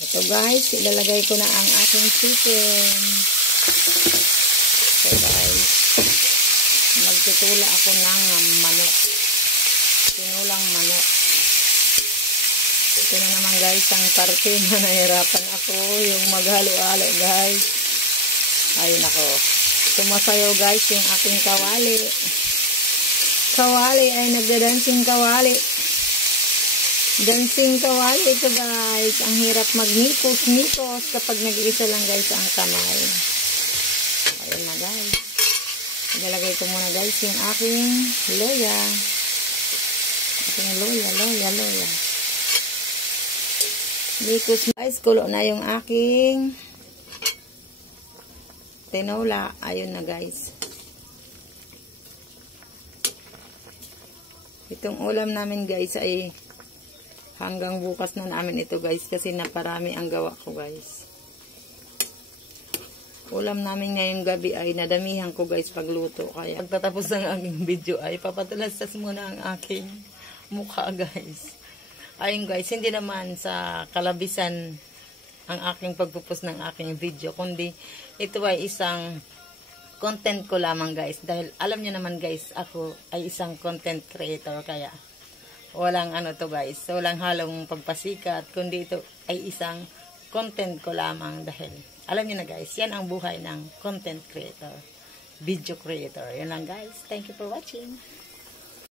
Ito guys, ilalagay ko na ang aking chicken. So guys, magtutula ako ng manok. Tinulang manok. Ito na naman guys, ang parte na nahirapan ako, yung maghalo-halo guys. Ayun ako. Sumasayaw guys yung aking kawali. Kawali ay nagda-dancing kawali. Dancing kawali ito guys. Ang hirap magnikos-nikos kapag nag-iisa lang guys ang kamay. Ayun na guys. Ilalagay ko muna guys yung aking loya. Aking loya. Nikos guys. Kulo na yung aking tinola. Ayun na guys. Itong ulam namin guys ay hanggang bukas na namin ito guys kasi naparami ang gawa ko guys. Ulam namin ngayong gabi ay nadamihan ko guys pagluto. Kaya pagtatapos ng aking video ay papatulastas muna ang aking mukha guys. Ayun guys, hindi naman sa kalabisan ang aking pagpupos ng aking video, kundi ito ay isang content ko lamang guys. Dahil alam nyo naman guys, ako ay isang content creator kaya walang ano to guys, walang halong pagpasikat, kundi ito ay isang content ko lamang dahil alam nyo na guys, yan ang buhay ng content creator, video creator. Yun lang guys, thank you for watching.